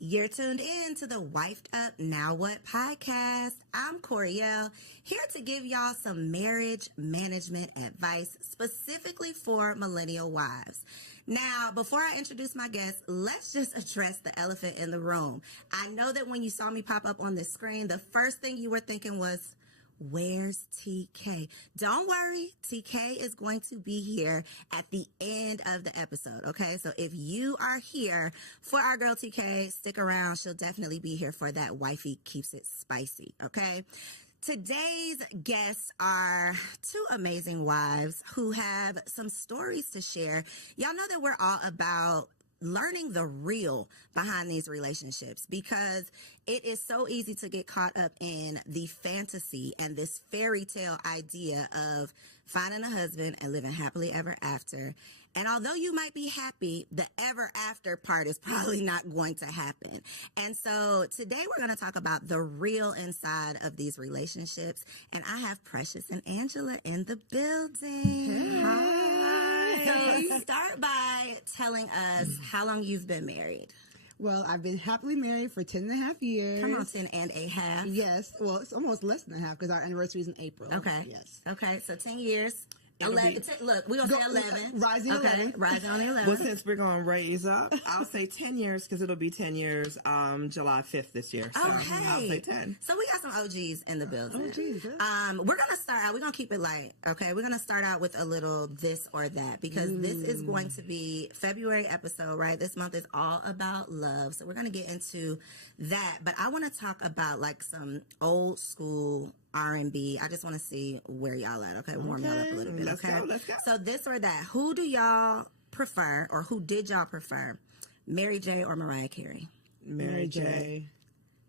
You're tuned in to the Wifed Up Now What podcast. I'm Coriel, here to give y'all some marriage management advice specifically for millennial wives. Now, before I introduce my guest, let's just address the elephant in the room. I know that when you saw me pop up on the screen, the first thing you were thinking was, where's TK? Don't worry, TK is going to be here at the end of the episode, okay? So if you are here for our girl TK, stick around. She'll definitely be here for that wifey keeps it spicy, okay? Today's guests are two amazing wives who have some stories to share. Y'all know that we're all about learning the real behind these relationships because it is so easy to get caught up in the fantasy and this fairy tale idea of finding a husband and living happily ever after. And although you might be happy, the ever after part is probably not going to happen. And so today we're going to talk about the real inside of these relationships. And I have Precious and Angela in the building. Hi. So start by telling us how long you've been married. Well, I've been happily married for 10 and a half years. Come on, 10 and a half. Yes. Well, it's almost less than a half because our anniversary is in April. Okay. Yes. Okay. So 10 years. 11. Look, we're going to say 11. Rising okay. 11. Rising on the 11. Well, since we're going to raise up, I'll say 10 years because it'll be 10 years July 5th this year. So okay. I'll say 10. So we got some OGs in the building. OGs, we're going to start out. We're going to keep it light, okay? We're going to start out with a little this or that because this is going to be February episode, right? This month is all about love. So we're going to get into that. But I want to talk about like some old school R&B. I just want to see where y'all at. Okay, warm y'all up a little bit. Let's okay, go, let's go. So this or that. Who do y'all prefer, or who did y'all prefer, Mary J. or Mariah Carey? Mary J.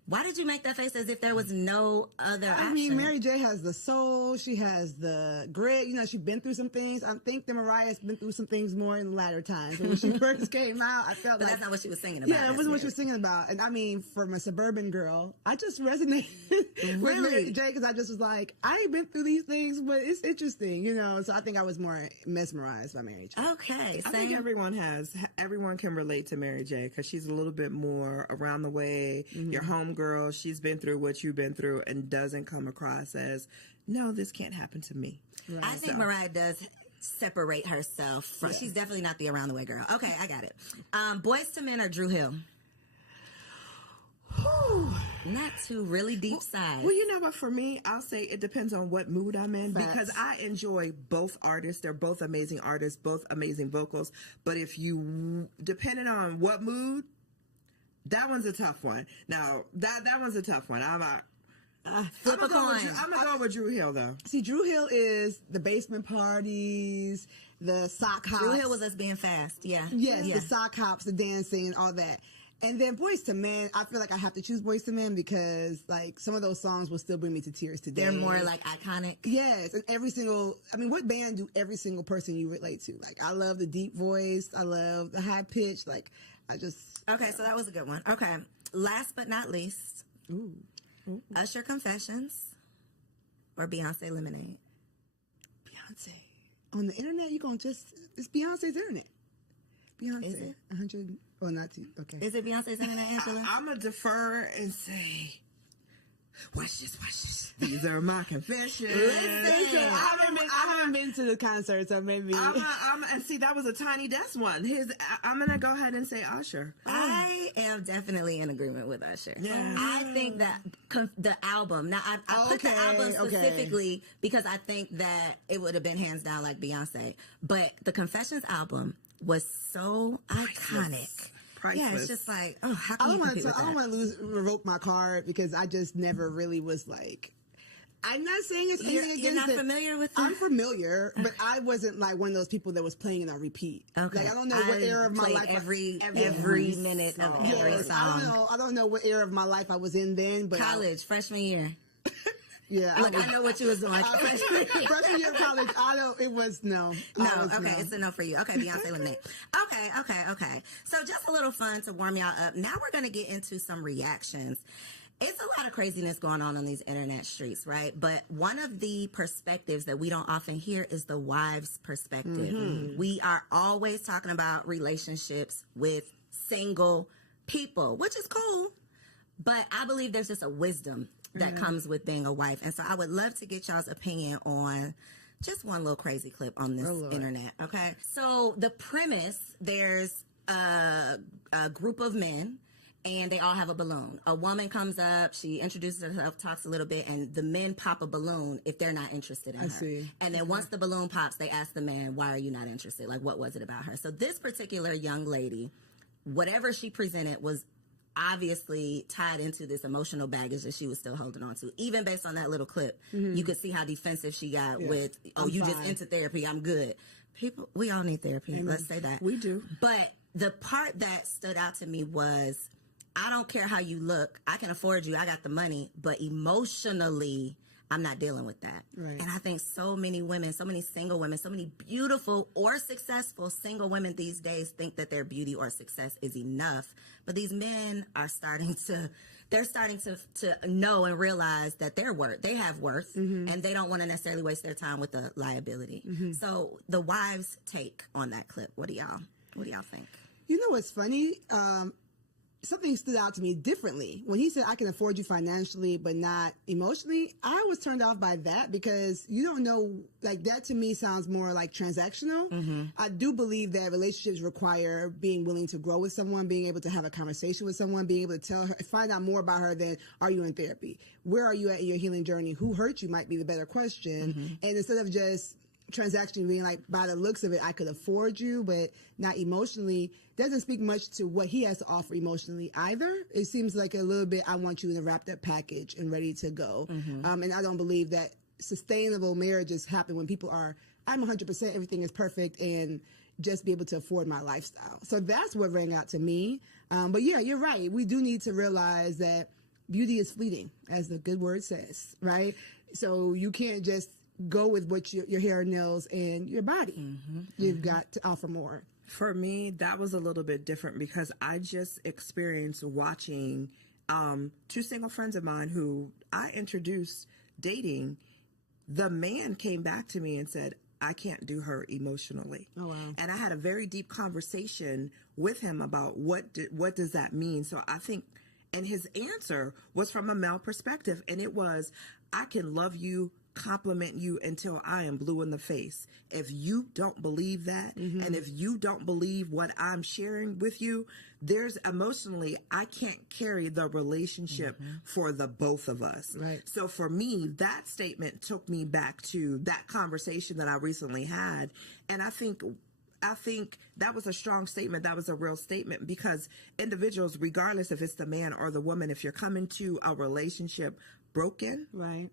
Why did you make that face as if there was no other option? I mean, Mary J has the soul. She has the grit. You know, she's been through some things. I think that Mariah's been through some things more in the latter times. When she first came out, I felt but like... that's not what she was singing about. Yeah, it wasn't what she was singing about. And I mean, from a suburban girl, I just resonated with Mary J because I just was like, I ain't been through these things, but it's interesting, you know? So I think I was more mesmerized by Mary J. Okay. I think everyone can relate to Mary J because she's a little bit more around the way. Your homegirl, she's been through what you've been through and doesn't come across as, no, this can't happen to me. Right. I think Mariah does separate herself from, she's definitely not the around the way girl. Okay, I got it. Boys to Men or Drew Hill? Not two really deep sides. Well, you know what? For me, I'll say it depends on what mood I'm in because I enjoy both artists. They're both amazing artists, both amazing vocals. But if you, depending on what mood, that one's a tough one. Now, that one's a tough one. Flip a coin. I'm going to go with Drew Hill, though. See, Drew Hill is the basement parties, the sock hops. Drew Hill was us being fast, yeah. Yes, the sock hops, the dancing, all that. And then Boys to Men, I feel like I have to choose Boys to Men because, like, some of those songs will still bring me to tears today. They're more, like, iconic. Yes, and what band do every single person you relate to? Like, I love the deep voice. I love the high pitch. Like, Okay, so that was a good one. Okay, last but not least, Usher Confessions or Beyonce Lemonade? Beyonce. On the internet, it's Beyonce's internet. Beyonce. Is it? 100, or not two, okay. Is it Beyonce's internet, Angela? I'm going to defer and say, watch this. These are my confessions. Listen, I haven't been to the concert, so maybe. And see, that was a Tiny Desk one. I'm going to go ahead and say Usher. I am definitely in agreement with Usher. Yeah. I think that the album, now I put the album specifically because I think that it would have been hands down like Beyonce, but the Confessions album was so iconic. Priceless. Yeah, it's just like, how can you compete with that? I don't want to revoke my card because I just never really was like, I'm not saying it's anything against it. You're not familiar with it? I'm familiar, but I wasn't like one of those people that was playing it on repeat. Okay. Like, I don't know what era of my life. Every minute of every song. I don't know what era of my life I was in then, but college, freshman year. Yeah, look, I know what you was doing. Freshman year of college, it was no. Okay, it's a no for you. Okay, Beyonce Lemonade. Okay. So just a little fun to warm y'all up. Now we're going to get into some reactions. It's a lot of craziness going on these internet streets, right? But one of the perspectives that we don't often hear is the wife's perspective. We are always talking about relationships with single people, which is cool. But I believe there's just a wisdom that comes with being a wife. And so I would love to get y'all's opinion on just one little crazy clip on this internet, okay? So the premise, there's a group of men, and they all have a balloon. A woman comes up, she introduces herself, talks a little bit, and the men pop a balloon if they're not interested in her. See. And then once the balloon pops, they ask the man, why are you not interested? Like, what was it about her? So this particular young lady, whatever she presented was obviously tied into this emotional baggage that she was still holding on to. Even based on that little clip, you could see how defensive she got with, you just into therapy, I'm good. People, we all need therapy. Let's say that. We do. But the part that stood out to me was, I don't care how you look. I can afford you. I got the money. But emotionally, I'm not dealing with that. Right. And I think so many women, so many single women, so many beautiful or successful single women these days think that their beauty or success is enough. But these men are starting to know and realize that they have worth, and they don't want to necessarily waste their time with the liability. So the wives' take on that clip, what do y'all think? You know what's funny? Something stood out to me differently. When he said, I can afford you financially, but not emotionally, I was turned off by that because you don't know, like that to me sounds more like transactional. I do believe that relationships require being willing to grow with someone, being able to have a conversation with someone, being able to tell her, find out more about her than, are you in therapy? Where are you at in your healing journey? Who hurt you might be the better question. And instead of just transaction being like, by the looks of it, I could afford you, but not emotionally, doesn't speak much to what he has to offer emotionally either. It seems like a little bit, I want you in a wrapped up package and ready to go. And I don't believe that sustainable marriages happen when people are, I'm 100%, everything is perfect, and just be able to afford my lifestyle. So that's what rang out to me. But yeah, you're right. We do need to realize that beauty is fleeting, as the good word says, right? So you can't just go with what your hair, nails, and your body. You've got to offer more. For me, that was a little bit different because I just experienced watching two single friends of mine who I introduced dating. The man came back to me and said, I can't do her emotionally. Oh, wow. And I had a very deep conversation with him about what does that mean? So I think, and his answer was from a male perspective, and it was, I can love you, compliment you until I am blue in the face. If you don't believe that, and if you don't believe what I'm sharing with you, there's emotionally, I can't carry the relationship for the both of us. Right. So for me, that statement took me back to that conversation that I recently had. And I think that was a strong statement. That was a real statement, because individuals, regardless if it's the man or the woman, if you're coming to a relationship broken, Right.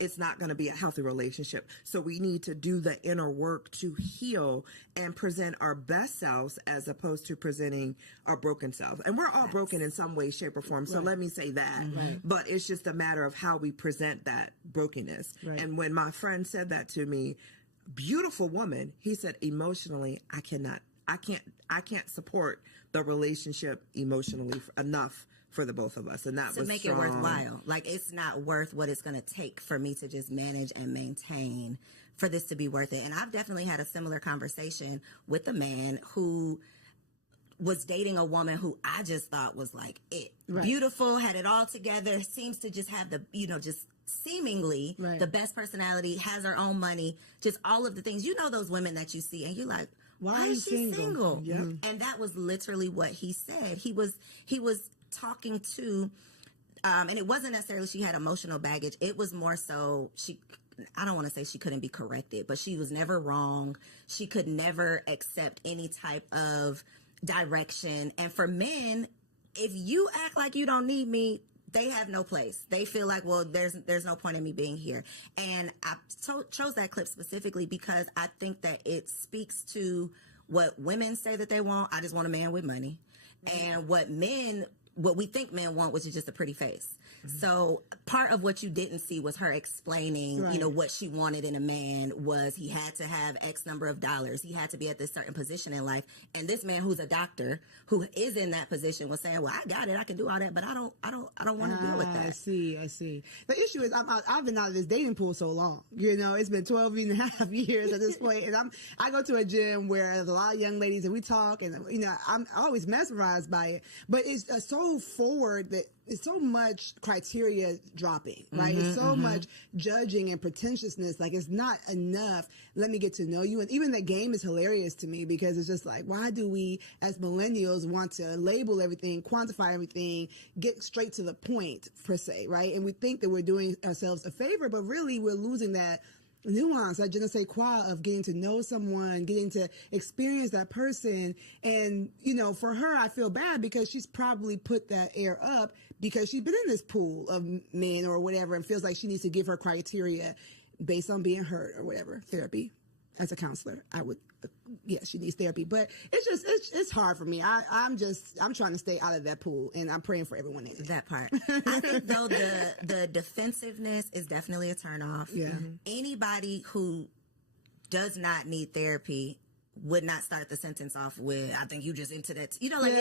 it's not going to be a healthy relationship. So we need to do the inner work to heal and present our best selves as opposed to presenting our broken selves. And we're all broken in some way, shape, or form. So let me say that. But it's just a matter of how we present that brokenness. Right. And when my friend said that to me, beautiful woman, he said, emotionally, I can't support the relationship emotionally enough for the both of us. And that was to make strong. it worthwhile. Like, it's not worth what it's going to take for me to just manage and maintain for this to be worth it. And I've definitely had a similar conversation with a man who was dating a woman who I just thought was like it. Right. Beautiful, had it all together, seems to just have the, just seemingly the best personality, has her own money, just all of the things. You know those women that you see and you're like, why is she single? And that was literally what he said. He was talking to, and it wasn't necessarily she had emotional baggage. It was more so I don't want to say she couldn't be corrected, but she was never wrong. She could never accept any type of direction. And for men, if you act like you don't need me, they have no place. They feel like, well, there's no point in me being here. And I chose that clip specifically because I think that it speaks to what women say that they want. I just want a man with money. And what men what we think men want, which is just a pretty face. So part of what you didn't see was her explaining, you know, what she wanted in a man was he had to have X number of dollars. He had to be at this certain position in life. And this man who's a doctor who is in that position was saying, well, I got it. I can do all that, but I don't want to deal with that. I see. The issue is I've been out of this dating pool so long. You know, it's been 12 and a half years at this point. And I go to a gym where there's a lot of young ladies and we talk and, you know, I'm always mesmerized by it, but it's so forward that it's so much criteria dropping, right? It's so much judging and pretentiousness. Like, it's not enough. Let me get to know you. And even the game is hilarious to me because it's just like, why do we as millennials want to label everything, quantify everything, get straight to the point per se, right? And we think that we're doing ourselves a favor, but really we're losing that nuance, that je ne sais quoi of getting to know someone, getting to experience that person. And, you know, for her, I feel bad because she's probably put that air up because she's been in this pool of men or whatever and feels like she needs to give her criteria based on being hurt or whatever. Therapy. As a counselor, I would, she needs therapy. But it's hard for me. I'm trying to stay out of that pool, and I'm praying for everyone in it. That part. I think, though, the defensiveness is definitely a turnoff. Yeah. Anybody who does not need therapy would not start the sentence off with, I think you just into that. You know, like,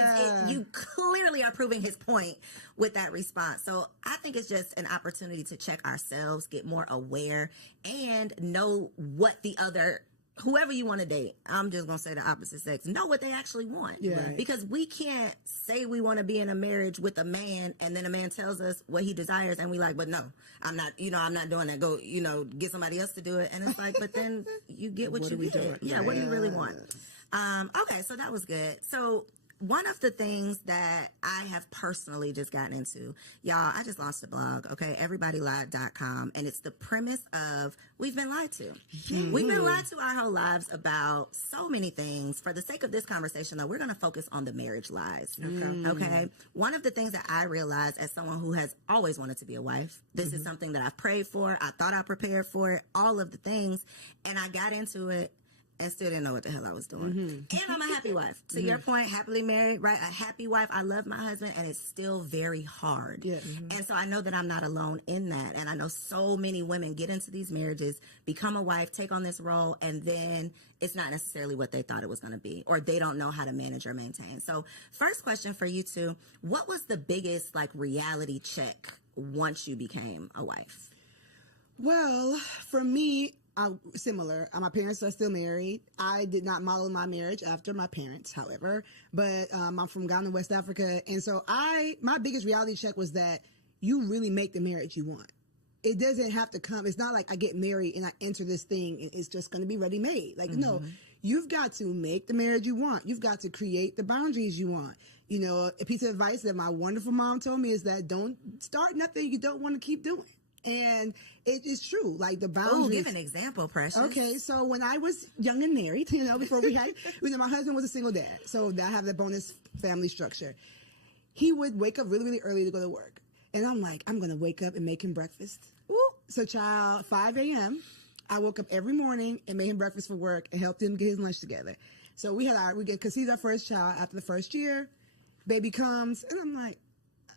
you clearly are proving his point with that response. So I think it's just an opportunity to check ourselves, get more aware, and know what the other, whoever you want to date, I'm just going to say the opposite sex, know what they actually want. Yeah. Because we can't say we want to be in a marriage with a man and then a man tells us what he desires and we like, but no, I'm not doing that. Go, get somebody else to do it. And it's like, but then you get what you get. Yeah, what do you really want? Okay, so that was good. So one of the things that I have personally just gotten into, y'all, I just launched a blog, okay, everybodylied.com, and it's the premise of we've been lied to. We've been lied to our whole lives about so many things. For the sake of this conversation, though, we're going to focus on the marriage lies, okay? One of the things that I realized as someone who has always wanted to be a wife, this is something that I've prayed for, I thought I prepared for it, all of the things, and I got into it and still didn't know what the hell I was doing. And I'm a happy wife. To your point, happily married, right? A happy wife. I love my husband, and it's still very hard. Yeah. And so I know that I'm not alone in that. And I know so many women get into these marriages, become a wife, take on this role, and then it's not necessarily what they thought it was going to be, or they don't know how to manage or maintain. So first question for you two, what was the biggest reality check once you became a wife? Well, for me, similar. My parents are still married. I did not model my marriage after my parents, however, but I'm from Ghana, West Africa. And so my biggest reality check was that you really make the marriage you want. It doesn't have to come. It's not like I get married and I enter this thing and it's just going to be ready made. Like, no, you've got to make the marriage you want. You've got to create the boundaries you want. You know, a piece of advice that my wonderful mom told me is that don't start nothing you don't want to keep doing. And it is true, like the boundaries. Oh, give an example, Precious. Okay, so when I was young and married, before we had, my husband was a single dad, so I have the bonus family structure. He would wake up really, really early to go to work. And I'm like, I'm going to wake up and make him breakfast. Woo. So 5 a.m., I woke up every morning and made him breakfast for work and helped him get his lunch together. So because he's our first child after the first year, baby comes, and I'm like,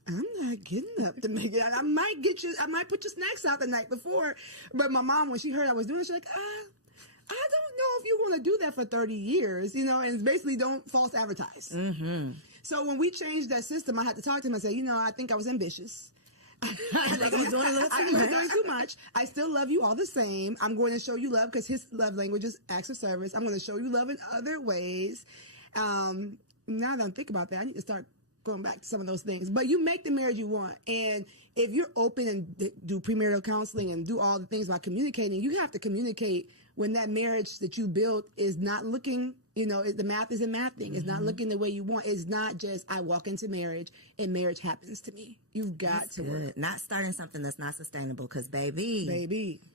I'm not getting up to make it. I might put your snacks out the night before. But my mom, when she heard I was doing it, she's like, I don't know if you want to do that for 30 years, and it's basically don't false advertise. So when we changed that system, I had to talk to him and say, I think I was ambitious. I was doing too much. I still love you all the same. I'm going to show you love because his love language is acts of service. I'm going to show you love in other ways. Now that I think about that, I need to start going back to some of those things. But you make the marriage you want. And if you're open and do premarital counseling and do all the things about communicating, you have to communicate when that marriage that you built is not looking, the math isn't mathing. It's not looking the way you want. It's not just I walk into marriage and marriage happens to me. You've got to work. Not starting something that's not sustainable because baby.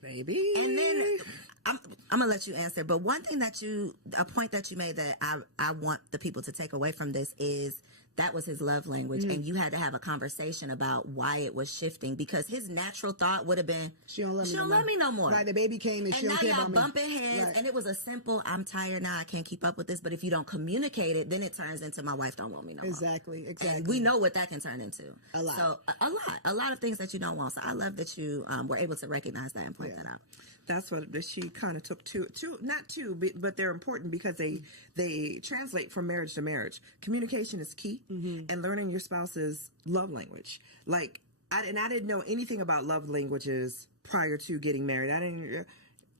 And then I'm going to let you answer. But one thing a point that you made that I want the people to take away from this is that was his love language, and you had to have a conversation about why it was shifting, because his natural thought would have been, she don't love me no more. Right, the baby came and she don't care about me. And now y'all bumping heads, right. And it was a simple, I'm tired now, I can't keep up with this. But if you don't communicate it, then it turns into, my wife don't want me no more. Exactly. And we know what that can turn into. A lot. So a lot of things that you don't want. So I love that you were able to recognize that and point that out. That's what she kind of took not two, but they're important because they translate from marriage to marriage. Communication is key, and learning your spouse's love language. Like, I didn't know anything about love languages prior to getting married.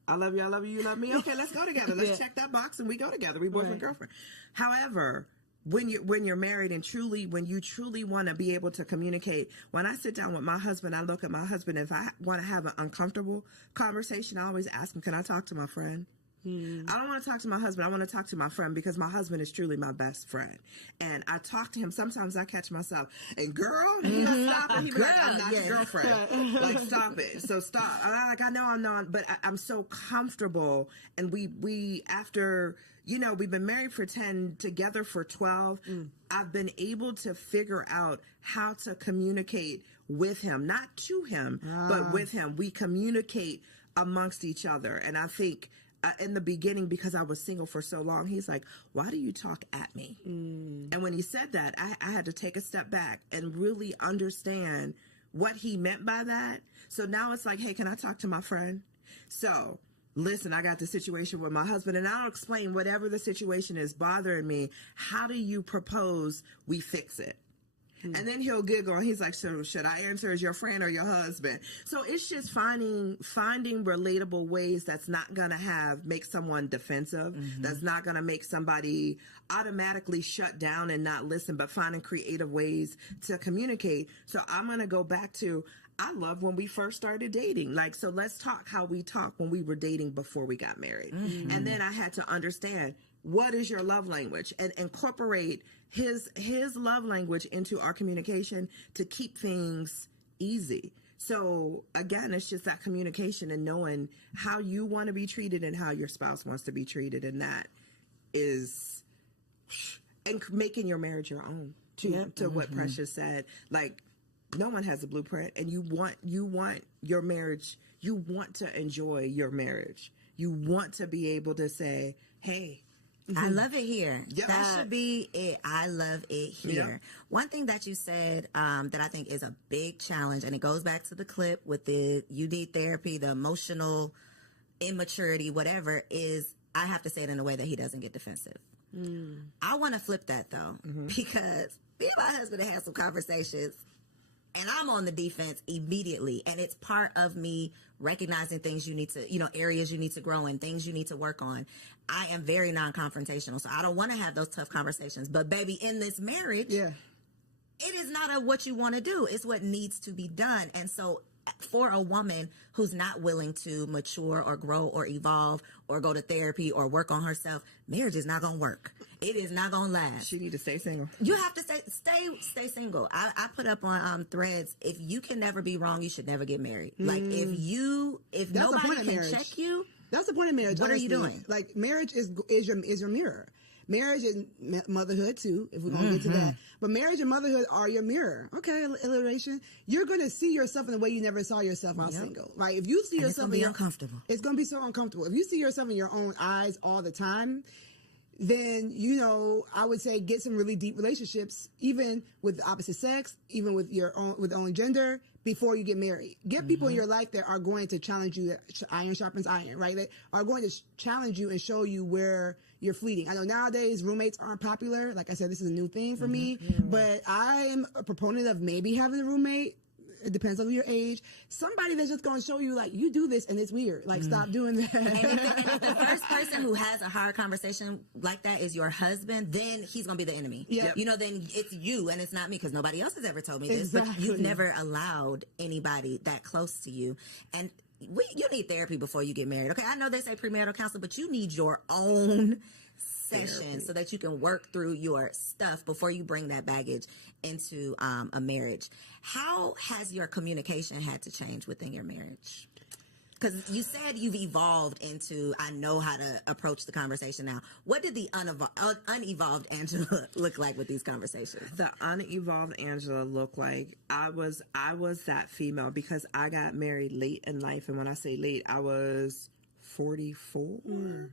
I love you, you love me. Okay, let's go together. Let's check that box and we go together. We boyfriend, girlfriend. However, when you're married and when you truly want to be able to communicate, when I sit down with my husband, I look at my husband. If I want to have an uncomfortable conversation, I always ask him, can I talk to my friend? I don't want to talk to my husband. I want to talk to my friend, because my husband is truly my best friend. And I talk to him. Sometimes I catch myself, and girl, he gonna stop it. He be like, I'm not your girlfriend. Like, stop it. So stop. I know I'm not, but I'm so comfortable. And we after, we've been married for 10, together for 12. I've been able to figure out how to communicate with him, not to him, but with him. We communicate amongst each other. And I think, in the beginning, because I was single for so long, he's like, why do you talk at me? And when he said that, I had to take a step back and really understand what he meant by that. So now it's like, hey, can I talk to my friend? So listen, I got the situation with my husband, and I'll explain whatever the situation is bothering me. How do you propose we fix it? And then he'll giggle, and he's like, so should I answer as your friend or your husband? So it's just finding relatable ways that's not going to make someone defensive, that's not going to make somebody automatically shut down and not listen, but finding creative ways to communicate. So I'm going to go back to, I love when we first started dating. Like, so let's talk how we talked when we were dating before we got married. And then I had to understand, what is your love language, and incorporate his love language into our communication to keep things easy. So again, it's just that communication and knowing how you want to be treated and how your spouse wants to be treated. And that is, and making your marriage your own to what Precious said. Like, no one has a blueprint, and you want your marriage. You want to enjoy your marriage. You want to be able to say, hey, I love it here. Yep. That should be it. I love it here. Yep. One thing that you said that I think is a big challenge, and it goes back to the clip with the you need therapy, the emotional immaturity, whatever, is I have to say it in a way that he doesn't get defensive. I want to flip that, though, because me and my husband have had some conversations, and I'm on the defense immediately. And it's part of me recognizing things you need to, areas you need to grow in, things you need to work on. I am very non-confrontational, so I don't want to have those tough conversations. But baby, in this marriage, it is not what you want to do. It's what needs to be done. And so for a woman who's not willing to mature or grow or evolve or go to therapy or work on herself, marriage is not going to work. It is not going to last. She need to stay single. You have to stay single. I put up on threads, if you can never be wrong, you should never get married. Like, if nobody can check you, that's the point of marriage. What are you doing? Like, marriage is your mirror. Marriage is motherhood too, if we're going to get to that. But marriage and motherhood are your mirror. Okay, alliteration. You're going to see yourself in the way you never saw yourself while single. Right? If you see yourself, it's going to be uncomfortable. It's going to be so uncomfortable. If you see yourself in your own eyes all the time, then, I would say get some really deep relationships, even with the opposite sex, even with your own gender, before you get married. Get people in your life that are going to challenge you. That iron sharpens iron, right? They are going to challenge you and show you where you're fleeting. I know nowadays roommates aren't popular. Like I said, this is a new thing for me, but I am a proponent of maybe having a roommate. It depends on your age. Somebody that's just going to show you, like, you do this and it's weird. Like, stop doing that. And if the first person who has a hard conversation like that is your husband, then he's going to be the enemy. Yep. Then it's you and it's not me, because nobody else has ever told me this. But you've never allowed anybody that close to you. And you need therapy before you get married. Okay, I know they say premarital counseling, but you need your own session so that you can work through your stuff before you bring that baggage into a marriage. How has your communication had to change within your marriage? because you said you've evolved into, I know how to approach the conversation now. What did the unevolved Angela look like with these conversations? The unevolved Angela looked like I was that female because I got married late in life. And when I say late, I was 44.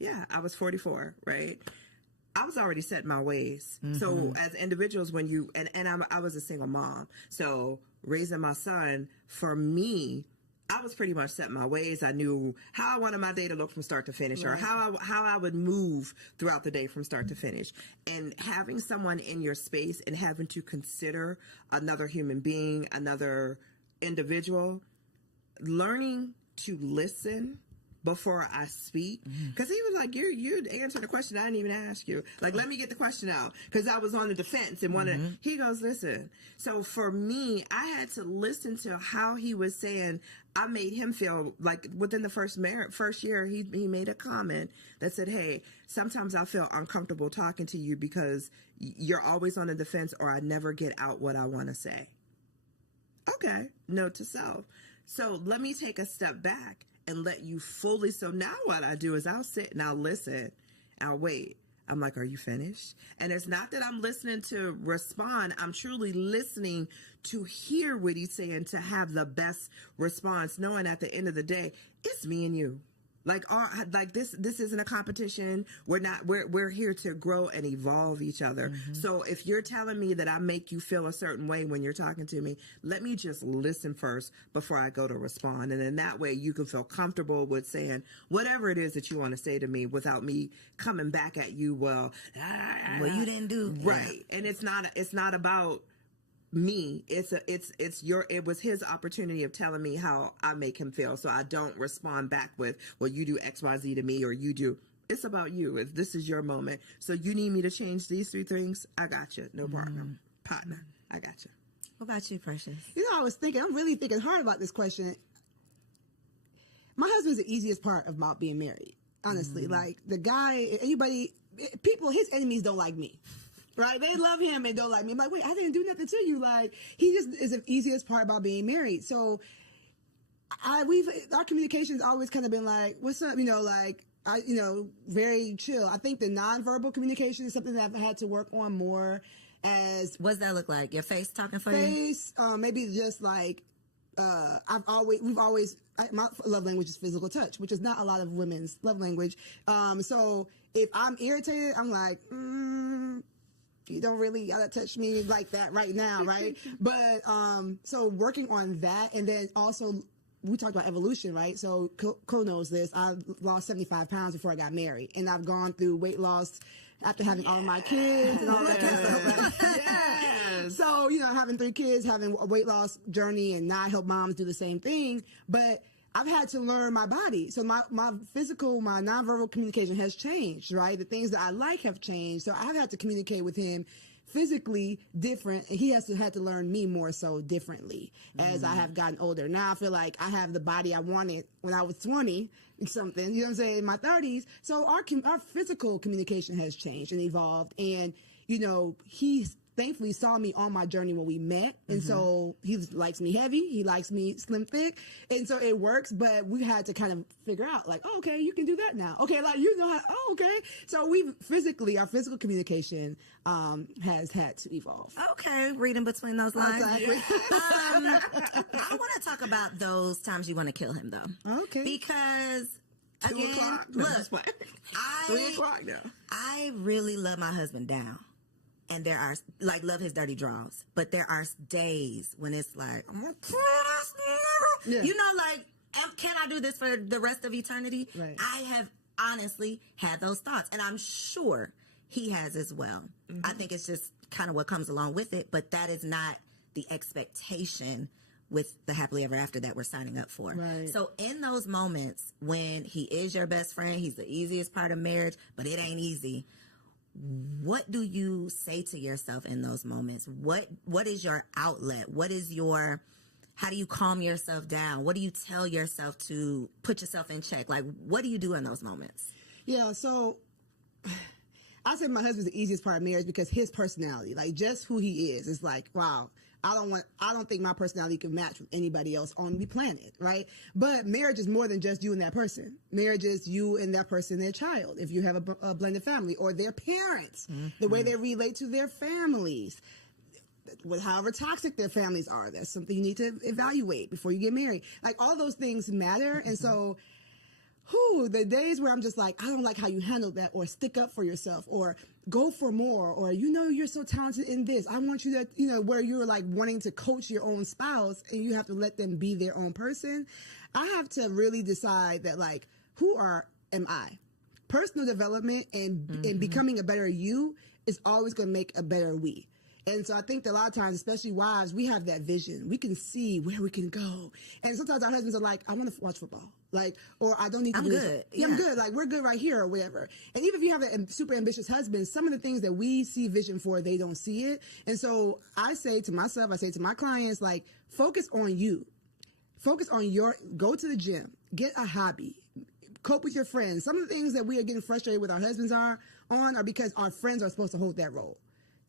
Yeah, I was 44, right? I was already set in my ways. So as individuals, when you, and I was a single mom. So raising my son, for me, I was pretty much set in my ways. I knew how I wanted my day to look from start to finish, or how I would move throughout the day from start to finish. And having someone in your space and having to consider another human being, another individual, learning to listen before I speak, because he was like, you answered the question I didn't even ask you. Like, let me get the question out, because I was on the defense and wanted. He goes, listen. So for me, I had to listen to how he was saying. I made him feel like within the first year, he made a comment that said, hey, sometimes I feel uncomfortable talking to you because you're always on the defense, or I never get out what I want to say. Okay, note to self. So let me take a step back and let you fully. So now what I do is I'll sit and I'll listen. I'll wait. I'm like, are you finished? And it's not that I'm listening to respond. I'm truly listening to hear what he's saying, to have the best response, knowing at the end of the day, it's me and you. Like this isn't a competition. We're here to grow and evolve each other. So if you're telling me that I make you feel a certain way when you're talking to me, let me just listen first before I go to respond. And then that way you can feel comfortable with saying whatever it is that you want to say to me without me coming back at you. Well, you didn't do right. And it's not about me. It was his opportunity of telling me how I make him feel. So I don't respond back with, well, you do XYZ to me, or you do. It's about you. If this is your moment. So you need me to change these 3 things, I got you. No problem. Partner, I got you. What about you, Precious? I'm really thinking hard about this question. My husband's the easiest part about being married. Honestly, like the guy, his enemies don't like me. Right? They love him and don't like me. I'm like, wait, I didn't do nothing to you. Like, he just is the easiest part about being married. So our communication's always kind of been like, what's up? Very chill. I think the nonverbal communication is something that I've had to work on more. What's that look like? Your face talking for you? Face, maybe just like, my love language is physical touch, which is not a lot of women's love language. So if I'm irritated, I'm like, you don't really gotta touch me like that right now, right? But so working on that, and then also we talked about evolution, right? So Co knows this. I lost 75 pounds before I got married, and I've gone through weight loss after having all of my kids and all that stuff. Yes. So having 3 kids, having a weight loss journey, and now I help moms do the same thing, but I've had to learn my body. So my nonverbal communication has changed, right? The things that I like have changed. So I've had to communicate with him physically different, and he had to learn me more so differently as I have gotten older. Now I feel like I have the body I wanted when I was 20 something, you know what I'm saying, in my 30s. So our physical communication has changed and evolved, and he's thankfully saw me on my journey when we met. And so he likes me heavy. He likes me slim thick. And so it works, but we had to kind of figure out like, oh, okay, you can do that now. Okay. Like, okay. So our physical communication, has had to evolve. Okay. Reading between those lines. Exactly. I want to talk about those times you want to kill him though. Okay. Because 2 o'clock. Look, 3 o'clock now. I really love my husband down. And there are, love his dirty draws. But there are days when it's like, I'm going to kill this nigga. Yeah. Can I do this for the rest of eternity? Right. I have honestly had those thoughts. And I'm sure he has as well. I think it's just kind of what comes along with it. But that is not the expectation with the happily ever after that we're signing up for. Right. So in those moments when he is your best friend, he's the easiest part of marriage, but it ain't easy. What do you say to yourself in those moments? What is your outlet? How do you calm yourself down? What do you tell yourself to put yourself in check? Like, what do you do in those moments? Yeah, so I said my husband's the easiest part of marriage because his personality, like just who he is like, wow, I don't think my personality can match with anybody else on the planet, right? But marriage is more than just you and that person. Marriage is you and that person, their child, if you have a blended family, or their parents, the way they relate to their families. With however toxic their families are, that's something you need to evaluate before you get married. Like, all those things matter. And so, the days where I'm just like, I don't like how you handled that, or stick up for yourself, or go for more, or, you're so talented in this, I want you to, where you're like wanting to coach your own spouse and you have to let them be their own person. I have to really decide that, like, am I? Personal development and becoming a better you is always going to make a better we. And so I think that a lot of times, especially wives, we have that vision. We can see where we can go. And sometimes our husbands are like, I want to watch football. Like, or I don't need to do good. Yeah, I'm good. Like, we're good right here, or whatever. And even if you have a super ambitious husband, some of the things that we see vision for, they don't see it. And so I say to myself, I say to my clients, like, focus on you. Focus on go to the gym, get a hobby, cope with your friends. Some of the things that we are getting frustrated with our husbands are because our friends are supposed to hold that role,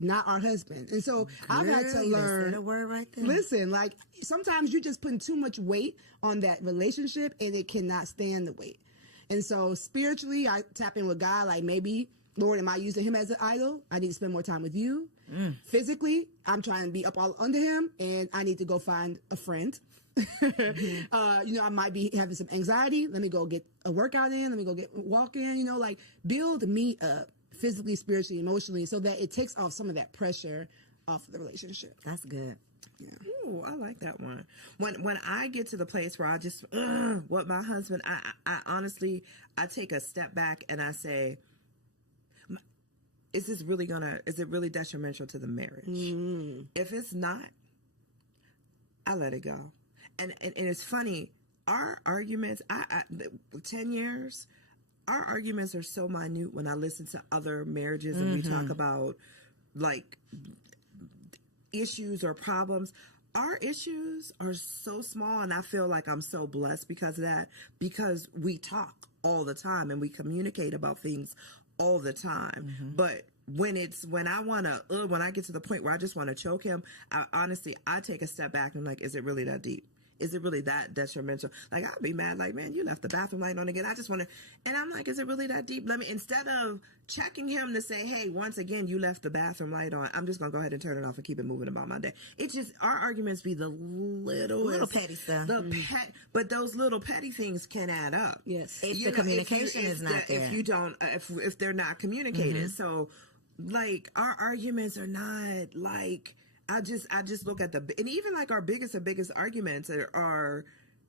not our husband. And so I've had to learn. A word right there. Listen, like, sometimes you're just putting too much weight on that relationship and it cannot stand the weight. And so spiritually, I tap in with God, like, maybe, Lord, am I using him as an idol? I need to spend more time with you. Physically, I'm trying to be up all under him and I need to go find a friend. I might be having some anxiety. Let me go get a workout in. Let me go walk in, like, build me up physically, spiritually, emotionally, so that it takes off some of that pressure off the relationship. That's good. Yeah. Ooh, I like that one. When I get to the place where I just, what my husband, I honestly, I take a step back and I say, is it really detrimental to the marriage? If it's not, I let it go. And it's funny, our arguments, 10 years, our arguments are so minute when I listen to other marriages and we talk about, like, issues or problems. Our issues are so small, and I feel like I'm so blessed because of that, because we talk all the time and we communicate about things all the time. But when I get to the point where I just want to choke him, I take a step back and I'm like, is it really that deep? Is it really that detrimental? Like, I'd be mad, like, man, you left the bathroom light on again. I just want to, and I'm like, is it really that deep? Instead of checking him to say, hey, once again, you left the bathroom light on, I'm just going to go ahead and turn it off and keep it moving about my day. It's just, our arguments be the little petty stuff. But those little petty things can add up. Yes. If the communication is not there. If you don't, if they're not communicated. So, like, our arguments are not, like, I just look at and even like our biggest arguments are,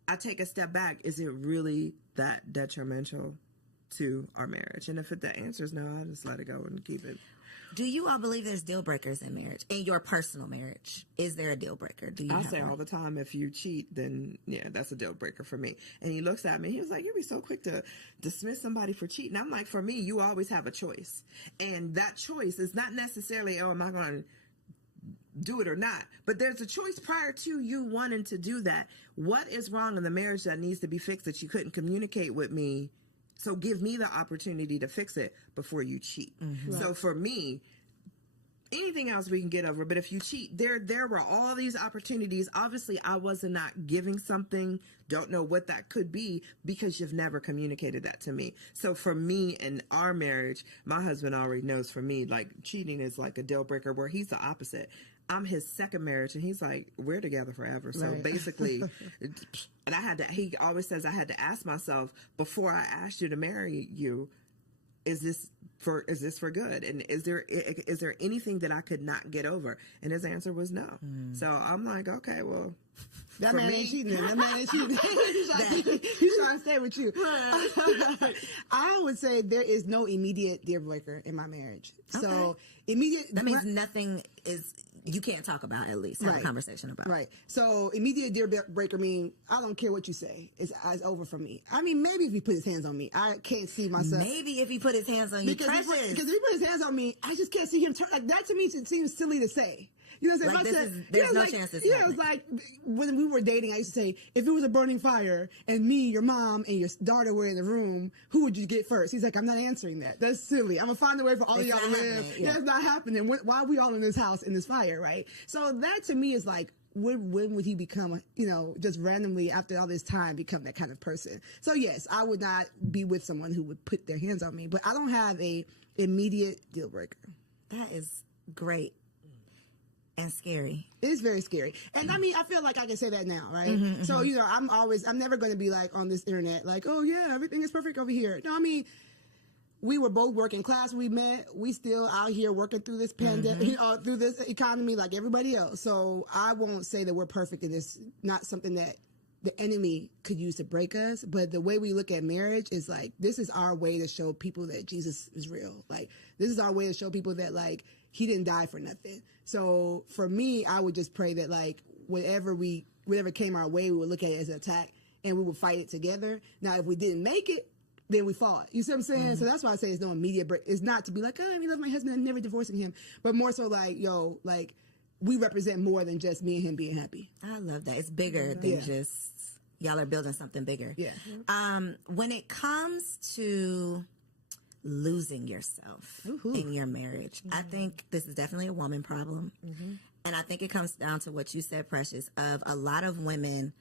I take a step back. Is it really that detrimental to our marriage? And if the answer is no, I just let it go and keep it. Do you all believe there's deal breakers in marriage? In your personal marriage, is there a deal breaker? I say all the time, if you cheat, then yeah, that's a deal breaker for me. And he looks at me, he was like, you'd be so quick to dismiss somebody for cheating. I'm like, for me, you always have a choice. And that choice is not necessarily, am I going to do it or not? But there's a choice prior to you wanting to do that. What is wrong in the marriage that needs to be fixed that you couldn't communicate with me? So give me the opportunity to fix it before you cheat. So for me, anything else we can get over, but if you cheat, there were all these opportunities. Obviously, I was not giving something, don't know what that could be, because you've never communicated that to me. So for me in our marriage, my husband already knows, for me, like, cheating is like a deal breaker, where he's the opposite. I'm his second marriage, and he's like, we're together forever. So basically, and he always says I had to ask myself, before I asked you to marry you, is this for good? And is there anything that I could not get over? And his answer was no. So I'm like, okay, well, that man ain't cheating. That man ain't cheating. He's trying to stay with you. I would say there is no immediate deal breaker in my marriage. Okay. So immediate. That means nothing is. You can't talk about, at least have a conversation about. Right. So immediate deal breaker mean I don't care what you say. It's over for me. I mean, maybe if he put his hands on me, I can't see myself. Maybe if he put his hands on you, because if he put his hands on me, I just can't see him turn. Like, that to me seems silly to say. You know what I'm Like, saying? there's no chance this Yeah, it was like when we were dating, I used to say, if it was a burning fire and me, your mom, and your daughter were in the room, who would you get first? He's like, I'm not answering that. That's silly. I'm going to find a way for all of y'all to live. Yeah, it's not happening. Why are we all in this house, in this fire, right? So that to me is like, when would he become, just randomly after all this time become that kind of person? So yes, I would not be with someone who would put their hands on me, but I don't have a immediate deal breaker. That is great and scary. It is very scary. And I mean, I feel like I can say that now, right? So, I'm never going to be like on this internet, like, oh yeah, everything is perfect over here. No, I mean, we were both working class. We met. We still out here working through this pandemic, through this economy like everybody else. So I won't say that we're perfect in this, not something that the enemy could use to break us. But the way we look at marriage is like, this is our way to show people that Jesus is real. Like, this is our way to show people that, like, he didn't die for nothing. So for me, I would just pray that, like, whatever came our way, we would look at it as an attack and we would fight it together. Now, if we didn't make it, then we fought. You see what I'm saying? So that's why I say it's no immediate break. It's not to be like, oh, I love my husband, I'm never divorcing him. But more so like, we represent more than just me and him being happy. I love that. It's bigger than just y'all are building something bigger. Yeah. When it comes to losing yourself in your marriage, I think this is definitely a woman problem. And I think it comes down to what you said, Precious, of a lot of women,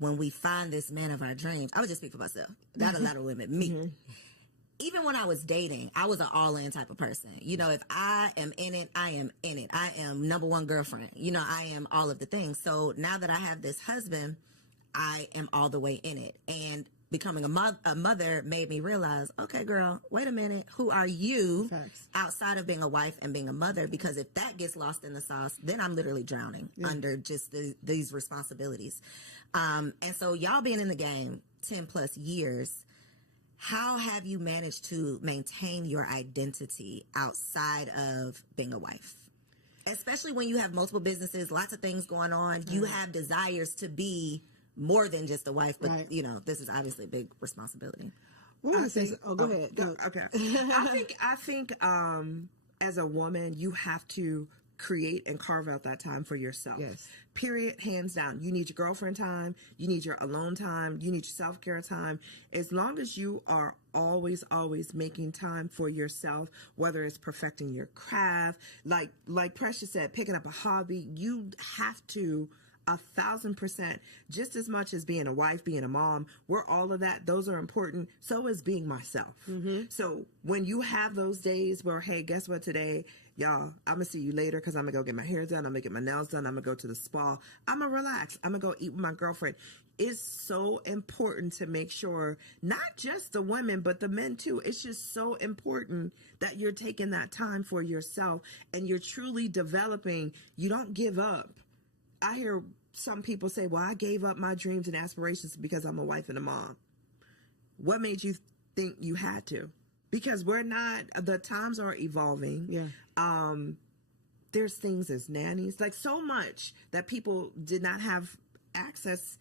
when we find this man of our dreams, I would just speak for myself, not a lot of women, me. Even when I was dating, I was an all-in type of person. If I am in it, I am in it. I am number one girlfriend. I am all of the things. So now that I have this husband, I am all the way in it. And becoming a mother made me realize, okay, girl, wait a minute. Who are you outside of being a wife and being a mother? Because if that gets lost in the sauce, then I'm literally drowning under just these responsibilities. And so y'all being in the game 10 plus years, how have you managed to maintain your identity outside of being a wife? Especially when you have multiple businesses, lots of things going on. You have desires to be more than just a wife, but this is obviously a big responsibility. Go ahead. Go. Okay. I think as a woman, you have to create and carve out that time for yourself. Yes. Period. Hands down. You need your girlfriend time. You need your alone time. You need your self-care time. As long as you are always making time for yourself, whether it's perfecting your craft, like Precious said, picking up a hobby, you have to 1,000%, just as much as being a wife, being a mom, we're all of that. Those are important. So is being myself. So when you have those days where, hey, guess what today? Y'all, I'm going to see you later because I'm going to go get my hair done. I'm going to get my nails done. I'm going to go to the spa. I'm going to relax. I'm going to go eat with my girlfriend. It's so important to make sure, not just the women, but the men too. It's just so important that you're taking that time for yourself and you're truly developing. You don't give up. I hear some people say, well, I gave up my dreams and aspirations because I'm a wife and a mom. What made you think you had to? Because the times are evolving. Yeah. There's things as nannies, like so much that people did not have access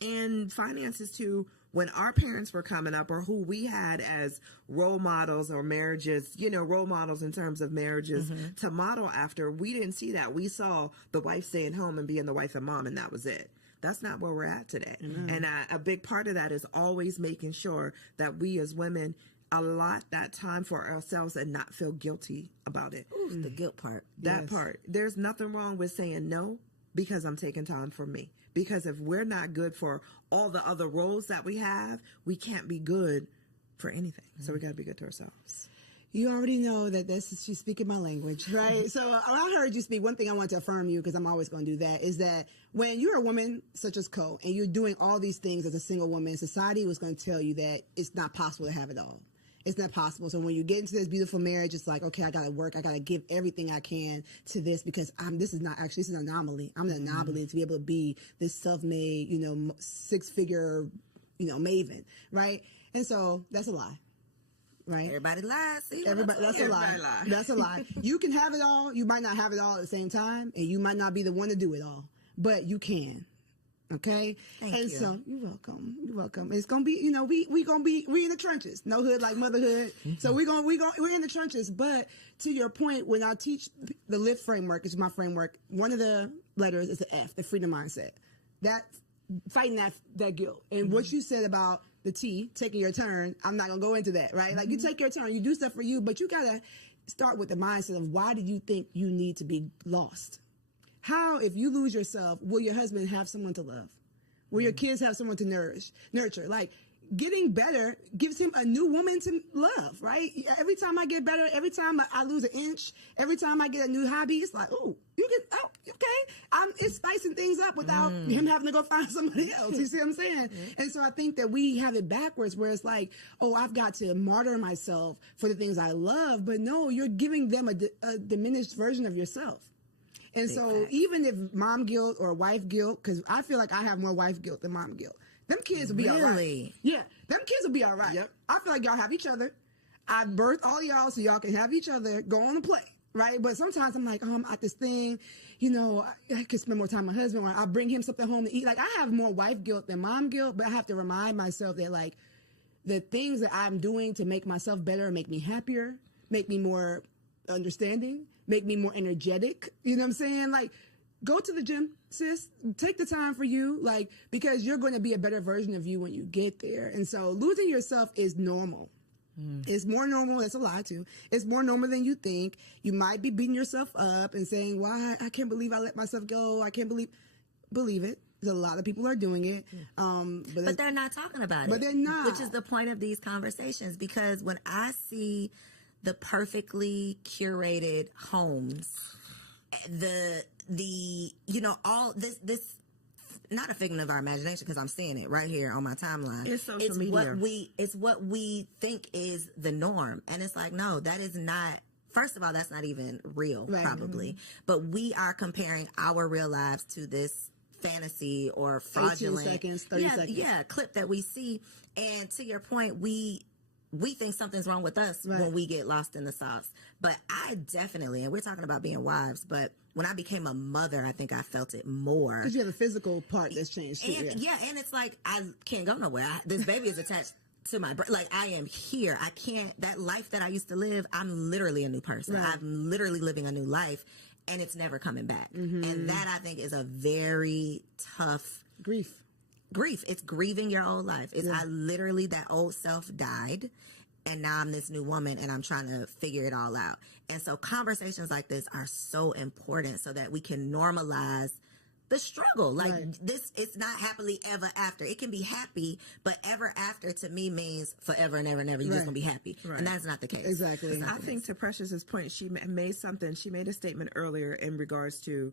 and finances to when our parents were coming up, or who we had as role models or marriages, role models in terms of marriages to model after. We didn't see that. We saw the wife staying home and being the wife and mom, and that was it. That's not where we're at today. And a big part of that is always making sure that we as women allot that time for ourselves and not feel guilty about it. Ooh, the guilt part. That part. There's nothing wrong with saying no because I'm taking time for me. Because if we're not good for all the other roles that we have, we can't be good for anything. So we got to be good to ourselves. You already know that she's speaking my language, right? So I heard you speak. One thing I want to affirm you, because I'm always going to do that, is that when you're a woman such as Co, and you're doing all these things as a single woman, society was going to tell you that it's not possible to have it all. It's not possible. So when you get into this beautiful marriage, it's like, okay, I got to work. I got to give everything I can to this because this is an anomaly. I'm an anomaly to be able to be this self-made, 6-figure, maven, right? And so that's a lie. Right? Everybody lies. See, that's a lie. That's a lie. You can have it all. You might not have it all at the same time, and you might not be the one to do it all, but you can. Okay. Thank you. So you're welcome. You're welcome. It's gonna be, we in the trenches. No hood like motherhood. So we're in the trenches. But to your point, when I teach the LIFT framework, it's my framework. One of the letters is the F, the freedom mindset. That fighting that guilt. And what you said about the T, taking your turn, I'm not gonna go into that, right? Like you take your turn, you do stuff for you, but you gotta start with the mindset of why do you think you need to be lost? How, if you lose yourself, will your husband have someone to love? Will your kids have someone to nurture? Like, getting better gives him a new woman to love, right? Every time I get better, every time I lose an inch, every time I get a new hobby, it's like, okay. It's spicing things up without him having to go find somebody else. You see what I'm saying? And so I think that we have it backwards where it's like, oh, I've got to martyr myself for the things I love. But no, you're giving them a diminished version of yourself. And so even if mom guilt or wife guilt, because I feel like I have more wife guilt than mom guilt, them kids will be all right. Yeah, them kids will be all right. Yep. I feel like y'all have each other. I birthed all y'all so y'all can have each other, go on and play, right? But sometimes I'm like, I'm at this thing, I could spend more time with my husband, or I'll bring him something home to eat. Like, I have more wife guilt than mom guilt, but I have to remind myself that, like, the things that I'm doing to make myself better, make me happier, make me more understanding, make me more energetic. You know what I'm saying? Like, go to the gym, sis. Take the time for you, like, because you're going to be a better version of you when you get there. And so losing yourself is normal. It's more normal. That's a lie, too. It's more normal than you think. You might be beating yourself up and saying, why? I can't believe I let myself go. I can't believe it. There's a lot of people are doing it. But they're not talking about it. But they're not. Which is the point of these conversations. Because when I see the perfectly curated homes, all this not a figment of our imagination, because I'm seeing it right here on my timeline. It's social media. It's what we think is the norm, and it's like, no, that is not. First of all, that's not even real, probably. But we are comparing our real lives to this fantasy or fraudulent 18 seconds, 30 seconds. Clip that we see. And to your point, we think something's wrong with us when we get lost in the sauce. But I definitely, and we're talking about being wives, but when I became a mother, I think I felt it more. Because you have a physical part that's changed too. And it's like, I can't go nowhere. This baby is attached to my brain. Like, I am here. I can't, that life that I used to live, I'm literally a new person. Right. I'm literally living a new life, and it's never coming back. And that, I think, is a very tough grief. It's grieving your old life. I literally, that old self died, and now I'm this new woman, and I'm trying to figure it all out. And so conversations like this are so important so that we can normalize the struggle. Like, this, it's not happily ever after. It can be happy, but ever after to me means forever and ever and ever. You're just gonna be happy, and that's not the case. Exactly. I think to Precious's point, she made a statement earlier in regards to